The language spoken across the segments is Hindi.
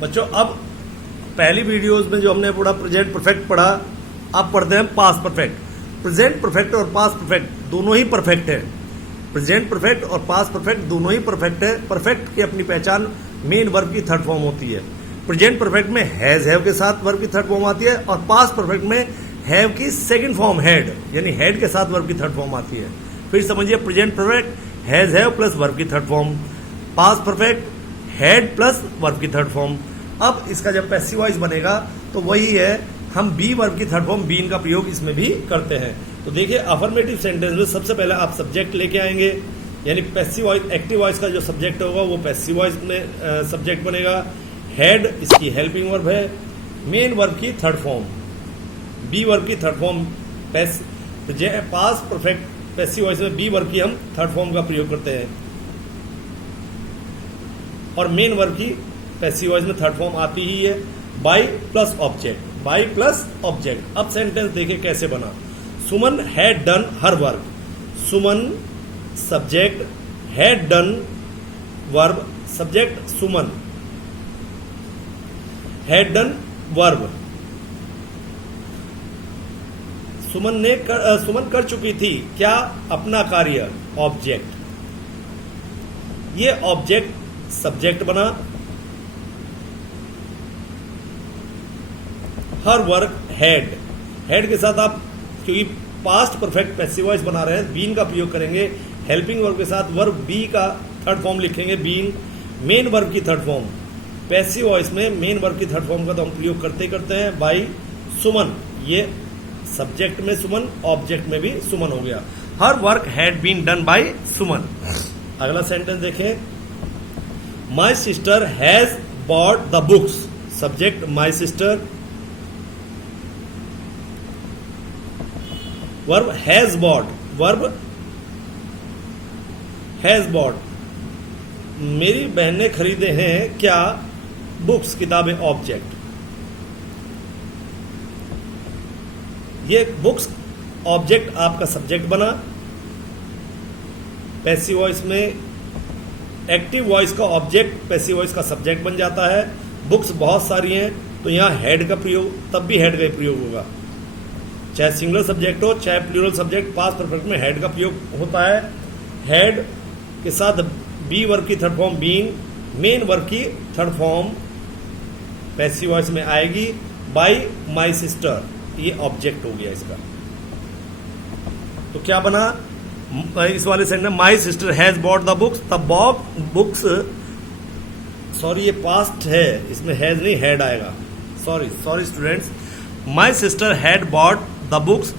बच्चों अब पहली वीडियोस में जो हमने पढ़ा प्रेजेंट परफेक्ट पढ़ा, अब पढ़ते हैं पास्ट परफेक्ट। प्रेजेंट परफेक्ट और पास्ट परफेक्ट दोनों ही परफेक्ट है। प्रेजेंट परफेक्ट और पास्ट परफेक्ट दोनों ही परफेक्ट है। परफेक्ट की अपनी पहचान मेन वर्ब की थर्ड फॉर्म होती है। प्रेजेंट परफेक्ट में हैज हैव के साथ वर्ब की थर्ड फॉर्म आती है और पास्ट परफेक्ट में हैव की सेकंड फॉर्म हैड, यानी हैड के साथ वर्ब की थर्ड फॉर्म आती है। फिर समझिए, present perfect has have plus verb की third form, past perfect had plus verb की थर्ड फॉर्म। अब इसका जब पैसिव वॉइस बनेगा तो वही है, हम बी वर्ब की थर्ड फॉर्म बीन का प्रयोग इसमें भी करते हैं। तो देखिए, अफर्मेटिव सेंटेंस में सबसे पहले आप सब्जेक्ट लेके आएंगे, यानी पैसिव वॉइस, एक्टिव वॉइस का जो सब्जेक्ट होगा वो पैसिव वॉइस में सब्जेक्ट बनेगा। हेड इसकी हेल्पिंग वर्ब है, मेन वर्ब की थर्ड फॉर्म, बी वर्ब की third form. Past perfect passive voice में बी वर्ब की हम थर्ड फॉर्म का प्रयोग करते हैं और मेन वर्ब की पैसिव वॉइस में थर्ड फॉर्म आती ही है। By plus object, by plus object. अब सेंटेंस देखिए कैसे बना। Suman had done her work, Suman subject, had done verb, subject Suman, had done verb. Suman कर चुकी थी क्या, अपना कार्य, ऑब्जेक्ट। ये ऑब्जेक्ट सब्जेक्ट बना। हर वर्क हैड, हैड के साथ आप क्योंकि पास्ट परफेक्ट पैसिव वॉइस बना रहे हैं, बीन का प्रयोग करेंगे। हेल्पिंग वर्ब के साथ वर्ब बी का थर्ड फॉर्म लिखेंगे, बीन। मेन वर्ब की थर्ड फॉर्म, पैसिव वॉइस में मेन वर्ब की थर्ड फॉर्म का तो हम प्रयोग करते हैं। बाई सुमन, ये सब्जेक्ट में सुमन, ऑब्जेक्ट में भी सुमन हो गया। Her work had been done by Suman. अगला सेंटेंस देखें। My sister has bought the books, subject my sister, verb has bought, verb has bought. मेरी बहन ने खरीदे हैं क्या, बुक्स किताबें, ऑब्जेक्ट। ये बुक्स ऑब्जेक्ट आपका सब्जेक्ट बना। पैसिव वॉइस में एक्टिव वॉइस का ऑब्जेक्ट पैसिव वॉइस का सब्जेक्ट बन जाता है। बुक्स बहुत सारी हैं तो यहां हेड का प्रयोग, तब भी हेड का प्रयोग होगा, चाहे सिंगुलर सब्जेक्ट हो चाहे प्लूरल सब्जेक्ट। पास्ट परफेक्ट में हेड का प्रयोग होता है। हेड के साथ बी वर्ब की third form being, main verb की थर्ड फॉर्म पैसिव वॉइस में आएगी। बाय माई सिस्टर, ये ऑब्जेक्ट हो गया इसका। तो क्या बना इस वाले सेंटेंस में, माई sister has bought the books. The books, sorry ये पास्ट है, इसमें हैज नहीं हैड आएगा, sorry students. My sister had bought the books.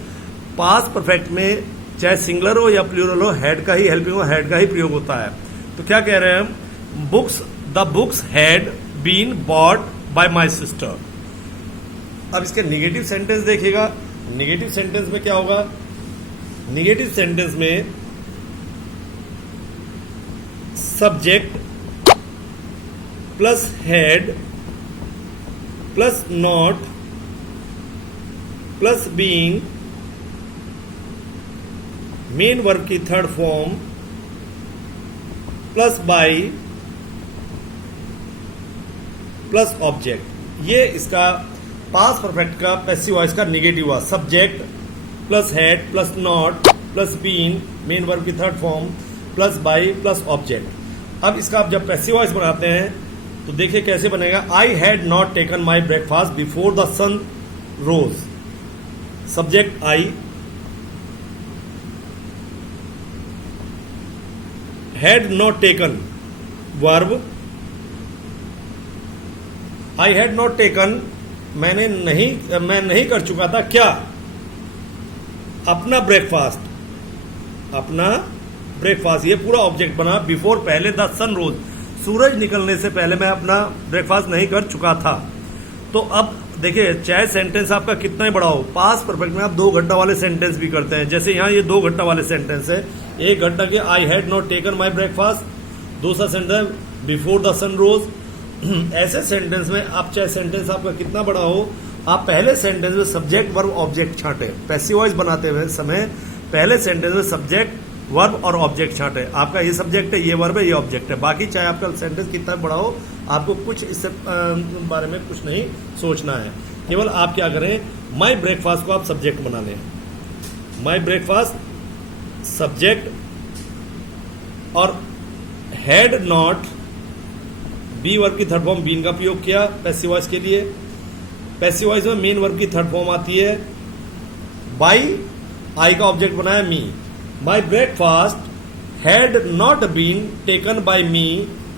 Past perfect में चाहे सिंगुलर हो या प्लूरल हो, हेड का ही हेल्पिंग हो, हेड का ही प्रयोग होता है। तो क्या कह रहे हैं हम, books, the books had been bought by my sister. अब इसके निगेटिव सेंटेंस देखिएगा। निगेटिव सेंटेंस में क्या होगा, निगेटिव सेंटेंस में subject plus had plus not plus being, main verb की third form plus by plus object. ये इसका पास्ट परफेक्ट का पैसिव वॉइस का निगेटिव हुआ। Subject plus had plus not plus been, main verb की third form plus by plus object. अब इसका आप जब पैसिव वॉइस बनाते हैं तो देखिए कैसे बनेगा। I had not taken my breakfast before the sun rose, subject I, had not taken verb, I had not taken, मैं नहीं कर चुका था क्या, अपना ब्रेकफास्ट, ये पूरा ऑब्जेक्ट बना। बिफोर पहले, द सन रोज, सूरज निकलने से पहले मैं अपना ब्रेकफास्ट नहीं कर चुका था। तो अब देखिए, चाहे सेंटेंस आपका कितना ही बड़ा हो, पास्ट परफेक्ट में आप 2 घंटा वाले सेंटेंस भी करते हैं। जैसे यहाँ ये 2 घंटा वाले सेंटेंस है। 1 घंटा के आई had not taken my breakfast, दूसरा सेंटेंस बिफोर द सन रोज। ऐसे सेंटेंस में आप चाहे सेंटेंस आपका कितना बड़ा हो, आप पहले सेंटेंस में सब्जेक्ट वर्ब ऑब्जेक्ट छांटे। पैसिव वॉइस बनाते हुए समय पहले सेंटेंस में सब्जेक्ट वर्ब और ऑब्जेक्ट छांटे। आपका ये सब्जेक्ट है, ये वर्ब है, ये ऑब्जेक्ट है। बाकी चाहे आपका सेंटेंस कितना बड़ा हो, आपको कुछ इससे बारे में कुछ नहीं सोचना है। केवल आप क्या करें, माई ब्रेकफास्ट को आप सब्जेक्ट बना लें। माई ब्रेकफास्ट सब्जेक्ट, और हैड नॉट, बी वर्ब की थर्ड फॉर्म बीन का प्रयोग किया पैसिव वॉइस के लिए। पैसिव वॉइस में मेन वर्ब की थर्ड फॉर्म आती है। बाई, आई का ऑब्जेक्ट बनाया me. My breakfast had not been taken by me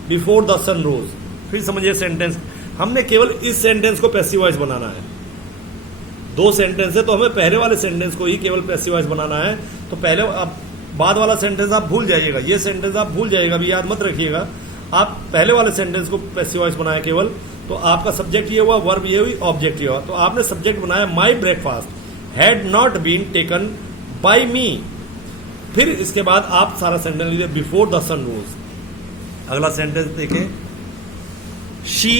before the sun rose. फिर समझिए सेंटेंस, हमने केवल इस सेंटेंस को पैसिव वॉइस बनाना है। दो सेंटेंस है तो हमें पहले वाले सेंटेंस को ही केवल पैसिव वॉइस बनाना है। तो पहले आप बाद वाला सेंटेंस आप भूल जाइएगा, ये सेंटेंस आप भूल जाइएगा, अभी याद मत रखिएगा। आप पहले वाले सेंटेंस को पैसिव वॉइस बनाया केवल, तो आपका सब्जेक्ट ये हुआ, वर्ब ये हुई, ऑब्जेक्ट ये हुआ। तो आपने सब्जेक्ट बनाया my breakfast had not been taken by me. फिर इसके बाद आप सारा सेंटेंस लीजिए, बिफोर द सन रोज। अगला सेंटेंस देखें, she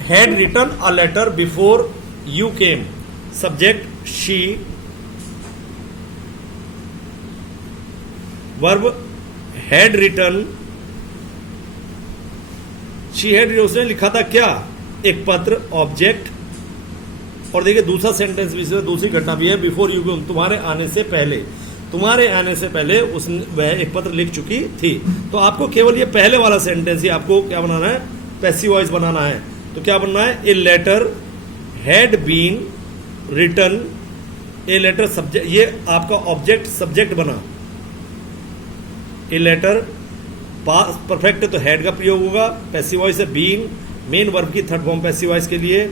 had written a letter before you came. Subject she, verb had written, she had, उसने लिखा था क्या, एक पत्र, ऑब्जेक्ट। और देखिए दूसरा सेंटेंस भी, दूसरी घटना भी है, बिफोर यू केम, तुम्हारे आने से पहले। तुम्हारे आने से पहले उसने वह एक पत्र लिख चुकी थी। तो आपको केवल ये पहले वाला सेंटेंस ही आपको क्या बनाना है, पैसिव वॉइस बनाना है। तो क्या बनना है, a letter had been written, a letter subject, ये आपका ऑब्जेक्ट सब्जेक्ट बना। ए लेटर पास्ट परफेक्ट तो हैड का प्रयोग होगा, पैसिव वॉइस है बीन, मेन वर्ब की थर्ड फॉर्म पैसिव वॉइस के लिए।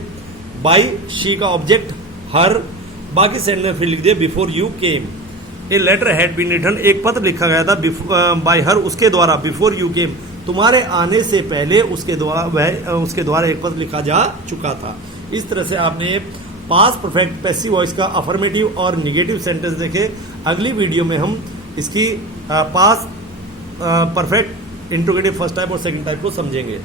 बाई, शी का ऑब्जेक्ट हर, बाकी सेंटेंस फिर लिख दिए before you came. A letter had been written, एक पत्र लिखा गया था बाय हर, उसके द्वारा, बिफोर यू केम, तुम्हारे आने से पहले उसके द्वारा, वह उसके द्वारा एक पत्र लिखा जा चुका था। इस तरह से आपने पास्ट परफेक्ट पैसिव वॉइस का अफर्मेटिव और निगेटिव सेंटेंस देखे। अगली वीडियो में हम इसकी past perfect interrogative first type और सेकंड टाइप को समझेंगे।